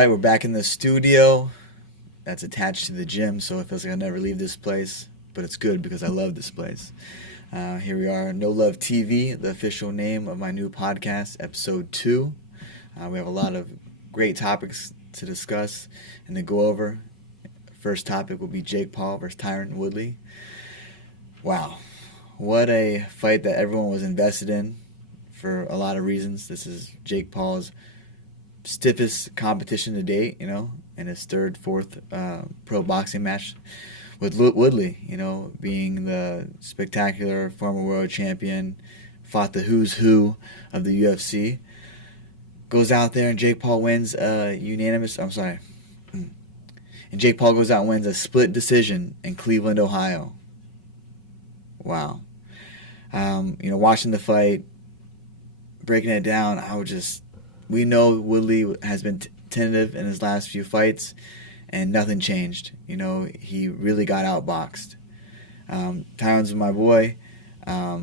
right, we're back in the studio that's attached to the gym, so it feels like I'll never leave this place, but it's good because I love this place. Here we are, No Love TV, the official name of my new podcast, episode 2. We have a lot of great topics to discuss and to go over. First topic will be Jake Paul versus Tyron Woodley. Wow, what a fight that everyone was invested in for a lot of reasons. This is Jake Paul's stiffest competition to date, in his fourth pro boxing match with Woodley, being the spectacular former world champion, fought the who's who of the UFC. Goes out there and Jake Paul wins and Jake Paul goes out and wins a split decision in Cleveland, Ohio. Wow. Watching the fight, breaking it down, we know Woodley has been tentative in his last few fights, and nothing changed. He really got outboxed. Tyron's my boy. I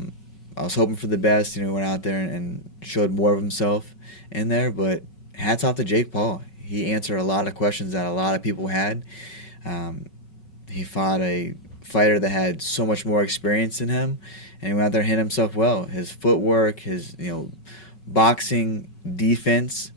was hoping for the best. Went out there and showed more of himself in there, but hats off to Jake Paul. He answered a lot of questions that a lot of people had. He fought a fighter that had so much more experience than him, and he went out there and hit himself well. His footwork, his boxing defense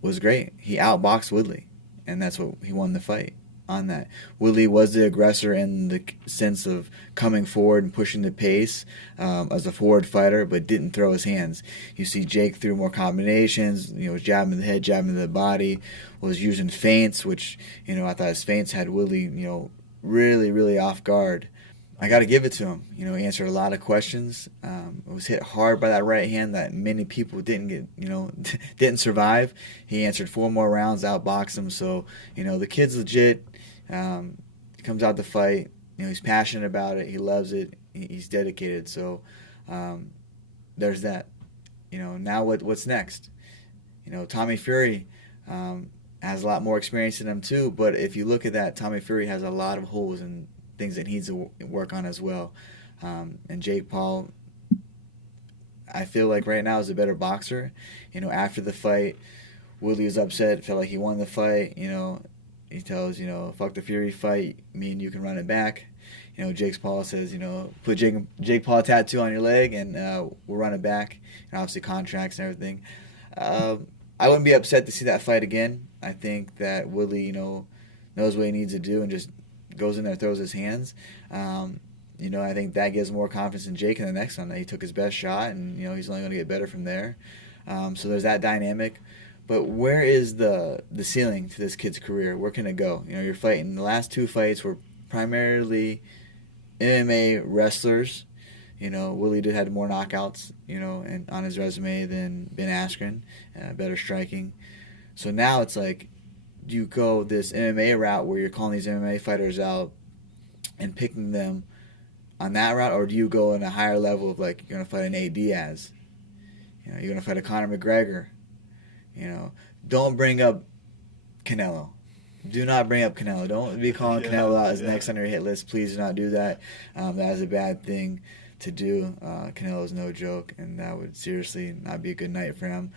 was great. He outboxed Woodley, and that's what he won the fight on that. Woodley was the aggressor in the sense of coming forward and pushing the pace as a forward fighter, but didn't throw his hands. You see Jake threw more combinations, jabbing the head, jabbing the body, was using feints, which, I thought his feints had Woodley, really, really off guard. I got to give it to him. He answered a lot of questions. Was hit hard by that right hand that many people didn't didn't survive. He answered 4 more rounds, outboxed him. So, the kid's legit. He comes out to fight. He's passionate about it. He loves it. He's dedicated. So, there's that. Now what's next? Tommy Fury has a lot more experience than him too. But if you look at that, Tommy Fury has a lot of holes and things that he needs to work on as well. And Jake Paul, I feel like right now is a better boxer. After the fight, Woodley was upset, felt like he won the fight. He tells, fuck the Fury fight, me and you can run it back. Jake Paul says, put Jake Paul tattoo on your leg and we'll run it back. And obviously contracts and everything. I wouldn't be upset to see that fight again. I think that Woodley, knows what he needs to do and just goes in there, throws his hands. I think that gives more confidence in Jake in the next one, that he took his best shot, and he's only going to get better from there. So there's that dynamic. But where is the ceiling to this kid's career? Where can it go? You're fighting. The last 2 fights were primarily MMA wrestlers. Willie did have more knockouts, and on his resume than Ben Askren, better striking. So now it's like, do you go this MMA route where you're calling these MMA fighters out and picking them on that route, or do you go in a higher level of like, you're going to fight an A. Diaz, you're going to fight a Conor McGregor, don't bring up Canelo. Do not bring up Canelo. Don't be calling Canelo out as next on your hit list. Please do not do that. That is a bad thing to do. Canelo is no joke, and that would seriously not be a good night for him.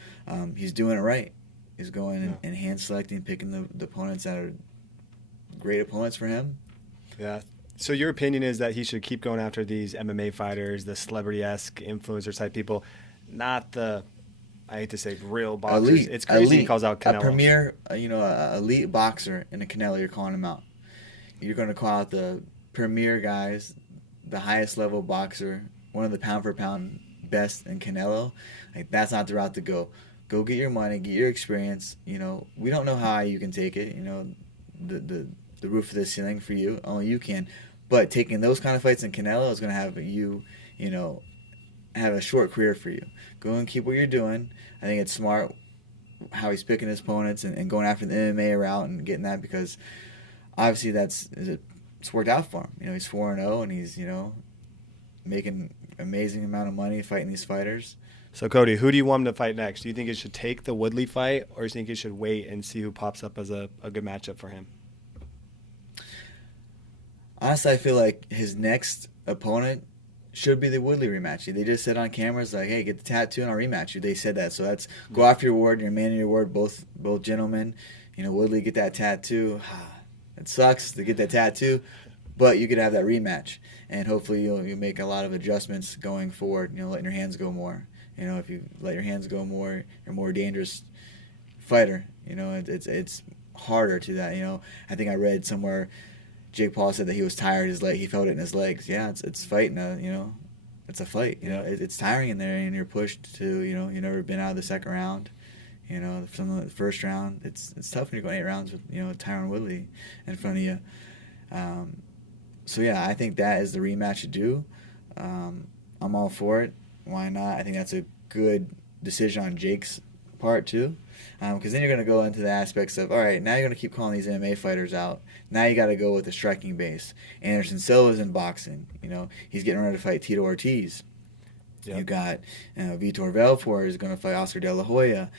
He's doing it right. He's going and hand selecting, picking the opponents that are great opponents for him. Yeah. So your opinion is that he should keep going after these MMA fighters, the celebrity-esque influencer type people, not the, I hate to say, real boxers. Elite. It's crazy Elite. He calls out Canelo. A premier, elite boxer in a Canelo, you're calling him out. You're going to call out the premier guys, the highest level boxer, one of the pound for pound best in Canelo. Like, that's not the route to go. Go get your money, get your experience. We don't know how high you can take it. The roof of the ceiling for you, only you can. But taking those kind of fights in Canelo is going to have you, have a short career for you. Go and keep what you're doing. I think it's smart how he's picking his opponents and going after the MMA route and getting that, because obviously it's worked out for him. He's 4-0 and he's, making amazing amount of money fighting these fighters. So, Cody, who do you want him to fight next? Do you think he should take the Woodley fight, or do you think he should wait and see who pops up as a good matchup for him? Honestly, I feel like his next opponent should be the Woodley rematch. They just said on cameras like, "Hey, get the tattoo and I'll rematch you." They said that, so that's go after your word. You're a man of your word. Both gentlemen. Woodley get that tattoo. It sucks to get that tattoo, but you could have that rematch, and hopefully you'll make a lot of adjustments going forward. Letting your hands go more. If you let your hands go more, you're a more dangerous fighter. It's harder to that. I think I read somewhere Jake Paul said that he was tired. His leg, he felt it in his legs. Yeah, it's fighting. It's a fight. It's tiring in there, and you're pushed to. You've never been out of the second round. Some of the first round, it's tough when you're going 8 rounds with Tyron Woodley in front of you. So yeah, I think that is the rematch to do. I'm all for it. Why not? I think that's a good decision on Jake's part too, because then you're going to go into the aspects of, all right, now you're going to keep calling these MMA fighters out. Now you got to go with the striking base. Anderson Silva's in boxing. He's getting ready to fight Tito Ortiz. Yep. You got Vitor Belfort is going to fight Oscar De La Hoya.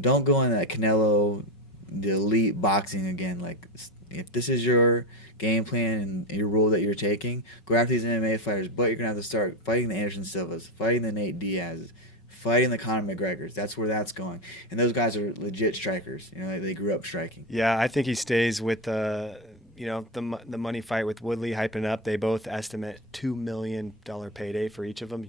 Don't go in that Canelo, the elite boxing again. Like, if this is your game plan and your rule that you're taking, go after these MMA fighters. But you're going to have to start fighting the Anderson Silvas, fighting the Nate Diaz's, fighting the Conor McGregors. That's where that's going. And those guys are legit strikers. They grew up striking. Yeah, I think he stays with the money fight with Woodley, hyping up. They both estimate $2 million payday for each of them.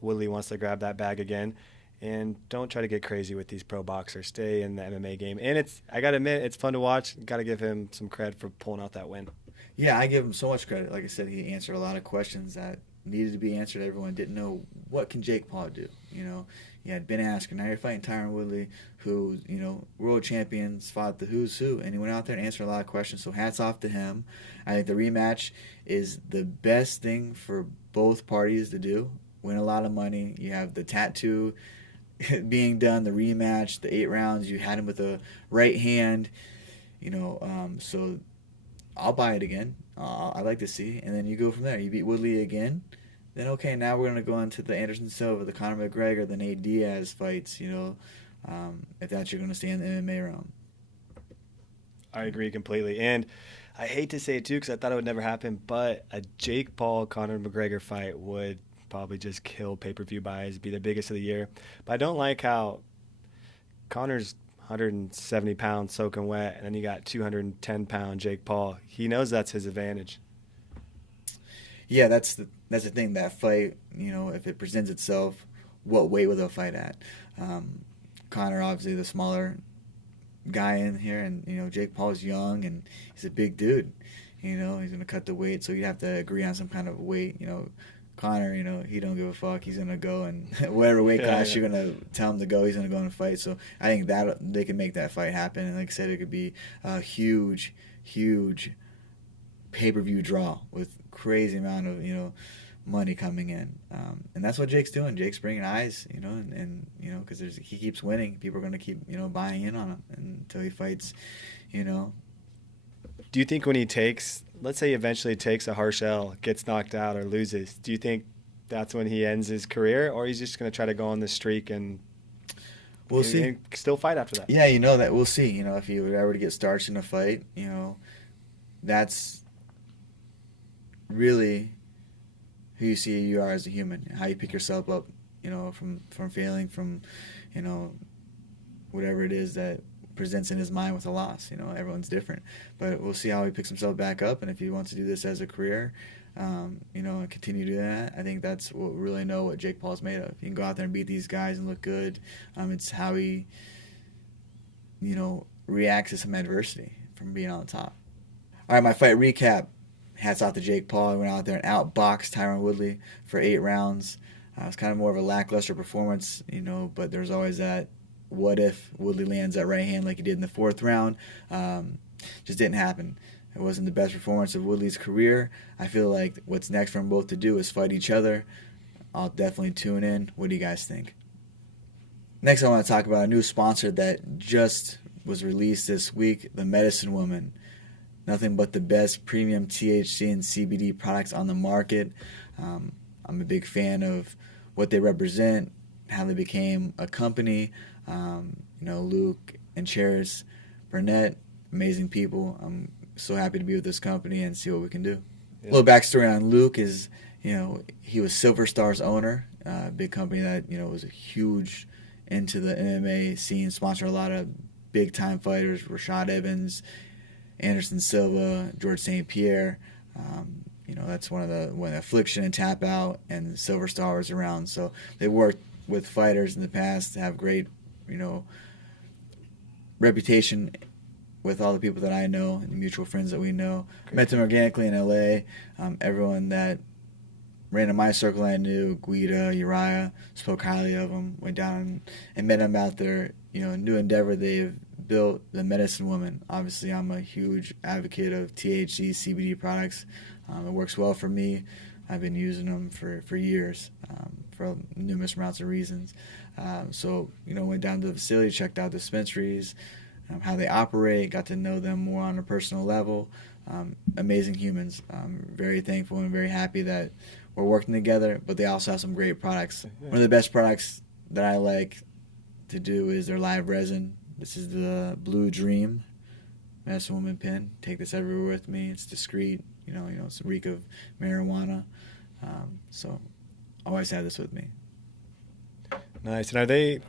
Woodley wants to grab that bag again. And don't try to get crazy with these pro boxers. Stay in the MMA game. And I got to admit, it's fun to watch. Got to give him some credit for pulling out that win. Yeah, I give him so much credit. Like I said, he answered a lot of questions that needed to be answered. Everyone didn't know, what can Jake Paul do? You had Ben Askren. Now you're fighting Tyron Woodley, who, world champions, fought the who's who. And he went out there and answered a lot of questions. So hats off to him. I think the rematch is the best thing for both parties to do. Win a lot of money. You have the tattoo being done, the rematch, the 8 rounds. You had him with a right hand, so I'll buy it again. I'd like to see, and then you go from there. You beat Woodley again, then okay, now we're gonna go into the Anderson Silva, the Conor McGregor, the Nate Diaz fights. If that's you're gonna stay in the MMA realm. I agree completely, and I hate to say it too because I thought it would never happen, but a Jake Paul Conor McGregor fight would probably just kill pay-per-view buys, be the biggest of the year. But I don't like how Conor's 170 pounds soaking wet, and then you got 210-pound Jake Paul. He knows that's his advantage. Yeah, that's the thing. That fight, if it presents itself, what weight will they fight at? Conor, obviously the smaller guy in here, and Jake Paul's young and he's a big dude. He's gonna cut the weight, so you have to agree on some kind of weight. Conor, he don't give a fuck. He's gonna go, and whatever weight class you're gonna tell him to go, he's gonna go and fight. So I think that they can make that fight happen. And like I said, it could be a huge, huge pay-per-view draw with crazy amount of money coming in. And that's what Jake's doing. Jake's bringing eyes, and because he keeps winning, people are gonna keep buying in on him until he fights, Do you think when he takes, let's say he eventually takes a harsh L, gets knocked out or loses, do you think that's when he ends his career, or he's just going to try to go on this streak and we'll see, and still fight after that? Yeah, that we'll see. If he were ever to get starched in a fight, that's really who you see you are as a human, how you pick yourself up, from failing, from whatever it is that presents in his mind with a loss. Everyone's different, but we'll see how he picks himself back up, and if he wants to do this as a career, and continue to do that. I think that's what we really know what Jake Paul's made of. He can go out there and beat these guys and look good. It's how he reacts to some adversity from being on the top. All right, my fight recap. Hats off to Jake Paul. He went out there and outboxed Tyron Woodley for 8 rounds. It was kind of more of a lackluster performance, but there's always that what if Woodley lands that right hand like he did in the 4th round. Just didn't happen. It wasn't the best performance of Woodley's career. I feel like what's next for them both to do is fight each other. I'll definitely tune in. What do you guys think? Next, I want to talk about a new sponsor that just was released this week, The Medicine Woman. Nothing but the best premium THC and CBD products on the market. I'm a big fan of what they represent, how they became a company. Luke and Cheris Burnett, amazing people. I'm so happy to be with this company and see what we can do. Yeah. A little backstory on Luke is he was Silver Star's owner, a big company that, was a huge into the MMA scene, sponsored a lot of big-time fighters, Rashad Evans, Anderson Silva, George St. Pierre. That's when Affliction and Tap Out and Silver Star was around. So they worked with fighters in the past, have great, reputation with all the people that I know and the mutual friends that we know. Great. Met them organically in LA. Everyone that ran in my circle I knew, Guida, Uriah, spoke highly of them. Went down and met them out there, new endeavor they've built, the Medicine Woman. Obviously, I'm a huge advocate of THC, CBD products. It works well for me. I've been using them for years for numerous amounts of reasons. So, went down to the facility, checked out dispensaries, how they operate, got to know them more on a personal level. Amazing humans. I'm very thankful and very happy that we're working together, but they also have some great products. One of the best products that I like to do is their live resin. This is the Blue Dream Medicine Woman pin. Take this everywhere with me. It's discreet. It's a reek of marijuana. So always have this with me. Nice. And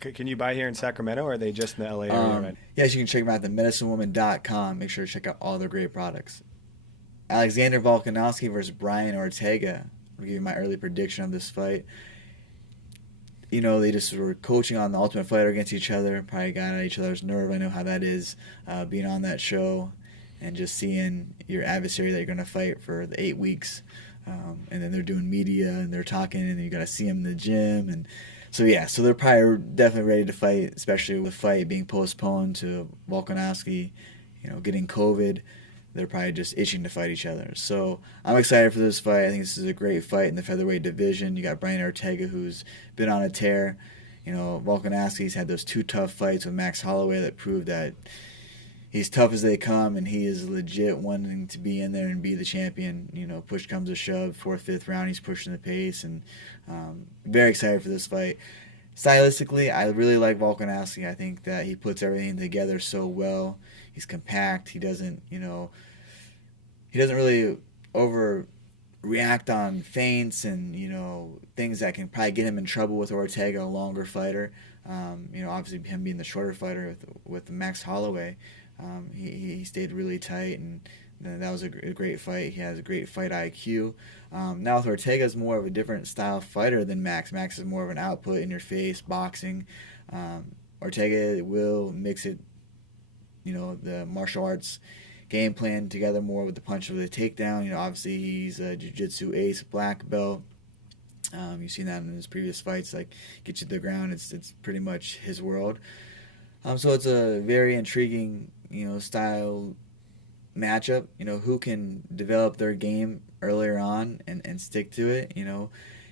can you buy here in Sacramento, or are they just in the LA area? Right? Yes, you can check them out at themedicinewoman.com. Make sure to check out all their great products. Alexander Volkanovski versus Brian Ortega. I'll give you my early prediction of this fight. They just were coaching on The Ultimate Fighter against each other. Probably got at each other's nerve. I know how that is, being on that show and just seeing your adversary that you're going to fight for the 8 weeks. And then they're doing media and they're talking, and you got to see them in the gym. And so they're probably definitely ready to fight, especially with the fight being postponed to Volkanovski, getting COVID. They're probably just itching to fight each other. So I'm excited for this fight. I think this is a great fight in the featherweight division. You got Brian Ortega, who's been on a tear. Volkanovski's had those 2 tough fights with Max Holloway that proved that he's tough as they come, and he is legit wanting to be in there and be the champion. Push comes to shove, 4th, 5th round, he's pushing the pace, and very excited for this fight. Stylistically, I really like Volkanovski. I think that he puts everything together so well. He's compact. He doesn't really overreact on feints and, things that can probably get him in trouble with Ortega, a longer fighter. Obviously him being the shorter fighter with Max Holloway, he stayed really tight, and that was a great fight. He has a great fight IQ. Now with Ortega is more of a different style fighter than Max. Max is more of an output in your face boxing. Ortega will mix it, the martial arts game plan together more with the punch of the takedown. Obviously he's a jiu-jitsu ace, black belt. You've seen that in his previous fights, like get you to the ground. It's pretty much his world. So it's a very intriguing, style matchup. Who can develop their game earlier on and stick to it,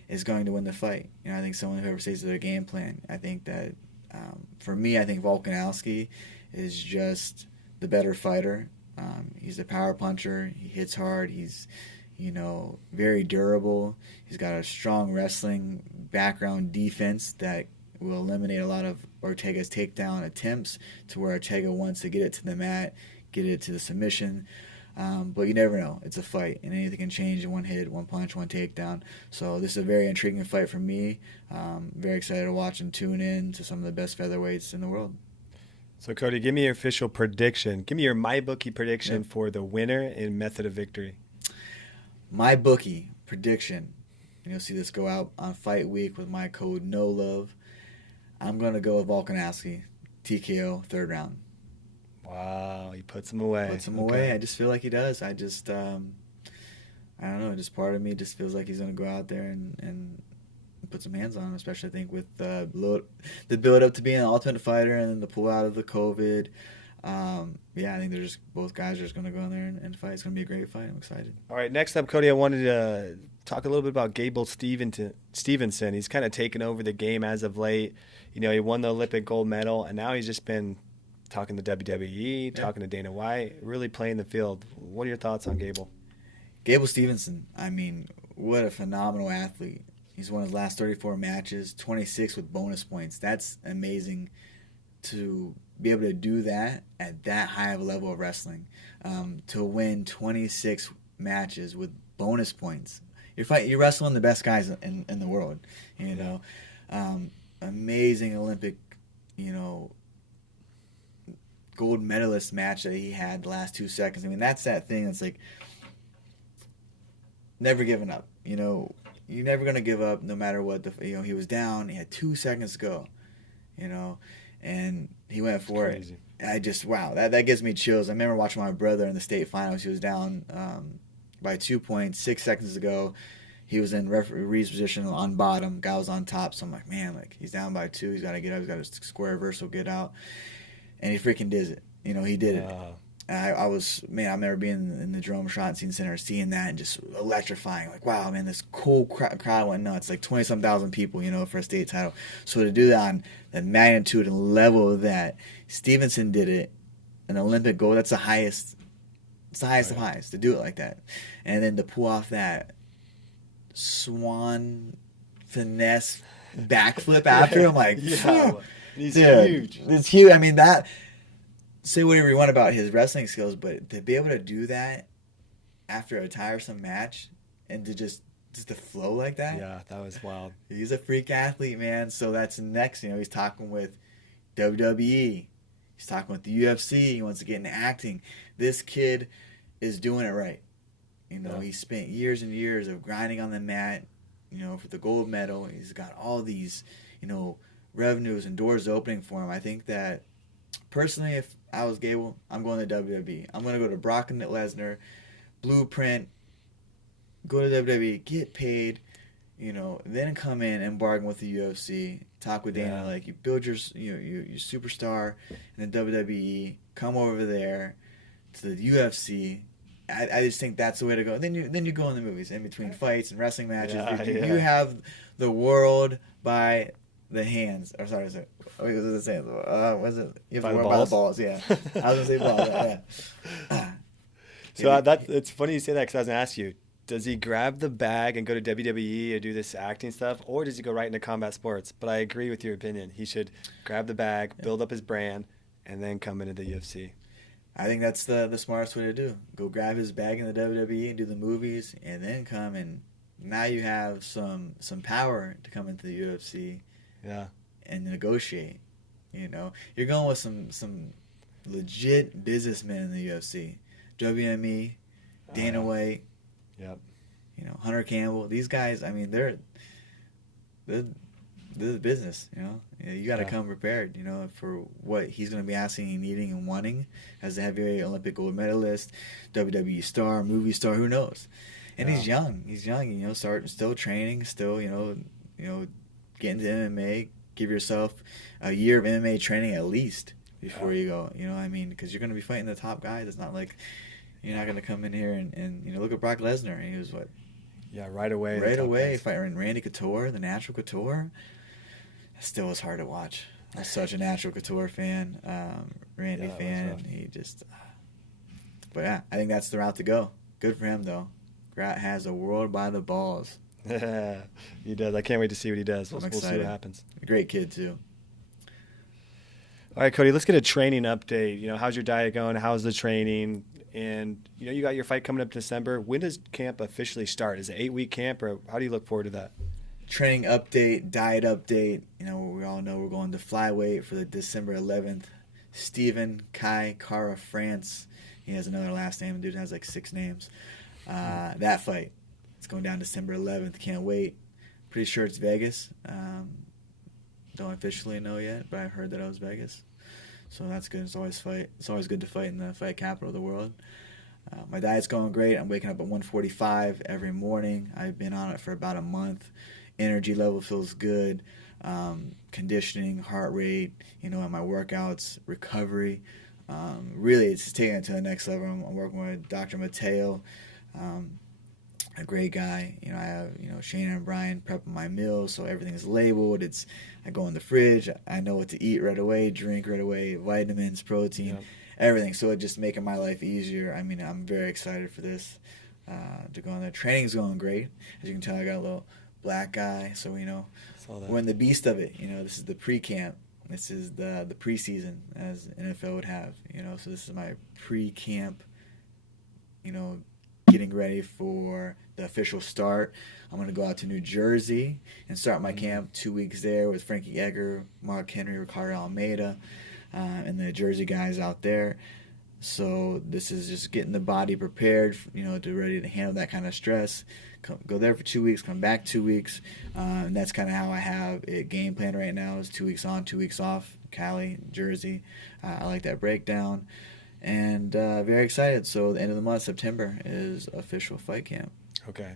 is going to win the fight. I think someone who ever stays to their game plan. I think that for me, I think Volkanovski is just the better fighter. He's a power puncher. He hits hard. He's, very durable. He's got a strong wrestling background, defense that will eliminate a lot of Ortega's takedown attempts, to where Ortega wants to get it to the mat, get it to the submission. But you never know. It's a fight, and anything can change in one hit, one punch, one takedown. So this is a very intriguing fight for me. Very excited to watch and tune in to some of the best featherweights in the world. So, Cody, give me your official prediction. Give me your MyBookie prediction for the winner and method of victory. MyBookie prediction. And you'll see this go out on fight week with my code NOLOVE. I'm going to go with Volkanovski, TKO, 3rd round. Wow, he puts him away. Puts him away. I just feel like he does. I just, I don't know, just part of me just feels like he's going to go out there and put some hands on him, especially I think with the build up to being an Ultimate Fighter and then the pull out of the COVID. I think both guys are just going to go in there and fight. It's going to be a great fight. I'm excited. All right, next up, Cody, I wanted to talk a little bit about Gable Steveson. He's kind of taken over the game as of late. He won the Olympic gold medal, and now he's just been talking to WWE, talking to Dana White, really playing the field. What are your thoughts on Gable? Gable Steveson, what a phenomenal athlete. He's won his last 34 matches, 26 with bonus points. That's amazing to be able to do that at that high of a level of wrestling. To win 26 matches with bonus points. You're wrestling the best guys in the world. You know, amazing Olympic, you know, gold medalist match that he had the last 2 seconds. I mean, that's that thing that's like never giving up. You know, you're never gonna give up no matter what. You know, he was down. He had 2 seconds to go. You know, and he went for it. I just that gives me chills. I remember watching my brother in the state finals. He was down by 2 points, 6 seconds to go. He was in referee's position on bottom. Guy was on top. So I'm like, man, like he's down by 2. He's got to get out. He's got a square reversal, get out, and he freaking did it. You know, he did it. I remember being in the Jerome Schottenstein Center, seeing that and just electrifying. Like, wow, man, this cool crowd went nuts. Like 20-some thousand people, you know, for a state title. So to do that on the magnitude and level of that, Stevenson did it, an Olympic gold. That's the highest. It's the highest of highs to do it like that, and then to pull off that swan finesse backflip after. I'm like, he's huge. It's huge. I mean, that. Say whatever you want about his wrestling skills, but to be able to do that after a tiresome match and to just to flow like that. Yeah, that was wild. He's a freak athlete, man. So that's next. You know, he's talking with WWE. He's talking with the UFC. He wants to get into acting. This kid is doing it right. You know, he spent years and years of grinding on the mat, you know, for the gold medal. He's got all these, you know, revenues and doors opening for him. I think that personally, if I was Gable, I'm going to WWE. I'm going to go to Brock and Lesnar, Blueprint, go to WWE, get paid, you know, then come in and bargain with the UFC, talk with Dana, like you build your superstar in the WWE, come over there to the UFC. I just think that's the way to go. Then you go in the movies in between fights and wrestling matches. You have the world by the hands. Or sorry, what was it saying? Was it? You have the world by the balls. Yeah, I was gonna say balls. Yeah. So it's funny you say that because I was gonna ask you. Does he grab the bag and go to WWE or do this acting stuff, or does he go right into combat sports? But I agree with your opinion. He should grab the bag, build up his brand, and then come into the UFC. I think that's the smartest way to do. Go grab his bag in the WWE and do the movies, and then come and now you have some power to come into the UFC. Yeah. And negotiate. You know, you're going with some legit businessmen in the UFC. WME, Dana White. Yep. You know, Hunter Campbell. These guys. I mean, they're the business. You know, you got to come prepared. You know, for what he's going to be asking and needing and wanting as a heavyweight Olympic gold medalist, WWE star, movie star. Who knows? And he's young. He's young. You know, still training. Still, you know, get into MMA. Give yourself a year of MMA training at least before you go. You know what I mean? Because you're going to be fighting the top guys. It's not like you're not going to come in here and you know, look at Brock Lesnar. He was what? Yeah, right away. Right away, fighting Randy Couture, the Natural Couture. It still was hard to watch. I'm such a Natural Couture fan, Randy fan. He just, but yeah, I think that's the route to go. Good for him though. Grat has the world by the balls. Yeah, he does. I can't wait to see what he does. We'll see what happens. A great kid too. All right, Cody, let's get a training update. You know, how's your diet going? How's the training? And, you know, you got your fight coming up in December. When does camp officially start? Is it an 8-week camp, or how do you look forward to that? Training update, diet update. You know, we all know we're going to flyweight for the December 11th. Stephen Kai Kara France. He has another last name. The dude has like 6 names. That fight. It's going down December 11th. Can't wait. Pretty sure it's Vegas. Don't officially know yet, but I've heard that it was Vegas. So that's good. It's always good to fight in the fight capital of the world. My diet's going great. I'm waking up at 1:45 every morning. I've been on it for about a month. Energy level feels good. Conditioning, heart rate, you know, and my workouts, recovery. Really, it's just taking it to the next level. I'm working with Dr. Mateo, a great guy. You know, I have, you know, Shane and Brian prepping my meals, so everything's labeled. I go in the fridge. I know what to eat right away, drink right away, vitamins, protein, everything. So it just making my life easier. I mean, I'm very excited for this to go in there. Training's going great. As you can tell, I got a little black eye, so, you know, we're in the beast of it. You know, this is the pre-camp. This is the preseason, as NFL would have. You know, so this is my pre-camp, you know, getting ready for the official start. I'm going to go out to New Jersey and start my camp 2 weeks there with Frankie Edgar, Mark Henry, Ricardo Almeida, and the Jersey guys out there. So this is just getting the body prepared, to ready to handle that kind of stress. Go there for 2 weeks, come back 2 weeks, and that's kind of how I have it game plan right now. Is 2 weeks on, 2 weeks off, Cali, Jersey. I like that breakdown, and very excited. So the end of the month, September, is official fight camp. Okay,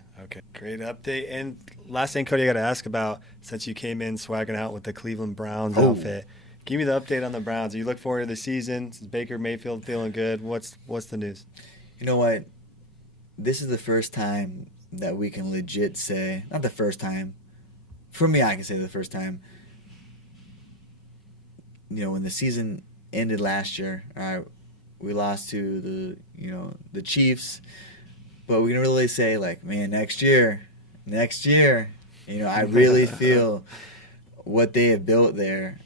great update. And last thing, Cody, I got to ask about, since you came in swagging out with the Cleveland Browns outfit. Give me the update on the Browns. You look forward to the season. Is Baker Mayfield feeling good? What's the news? You know what? This is the first time that we can legit say, not the first time. For me, I can say the first time. When the season ended last year, we lost to the Chiefs, but we can really say, like, man, next year, I really feel what they have built there.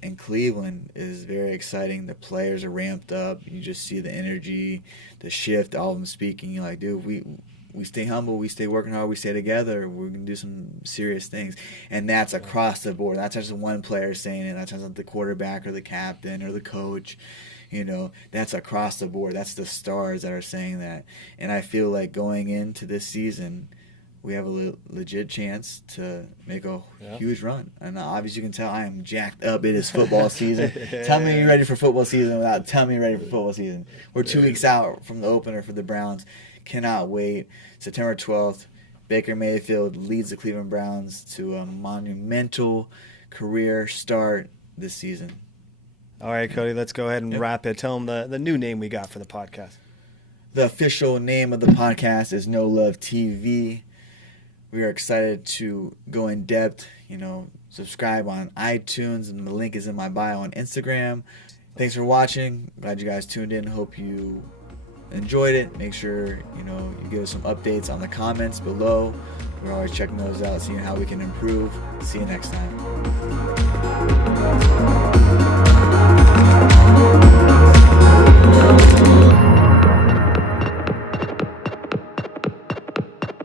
In Cleveland is very exciting. The players are ramped up. You just see the energy, the shift, all of them speaking. You're like, dude, we stay humble, we stay working hard, we stay together, we're going to do some serious things. And that's across the board. That's not just one player saying it. That's not the quarterback or the captain or the coach. That's across the board. That's the stars that are saying that. And I feel like going into this season, we have a legit chance to make a huge run. And obviously you can tell I am jacked up. It is football season. Tell me you're ready for football season without telling me you're ready for football season. We're 2 weeks out from the opener for the Browns. Cannot wait. September 12th, Baker Mayfield leads the Cleveland Browns to a monumental career start this season. All right, Cody, let's go ahead and wrap it. Tell them the new name we got for the podcast. The official name of the podcast is No Love TV. We are excited to go in depth, subscribe on iTunes, and the link is in my bio on Instagram. Thanks for watching. Glad you guys tuned in. Hope you enjoyed it. Make sure, you give us some updates on the comments below. We're always checking those out, seeing how we can improve. See you next time.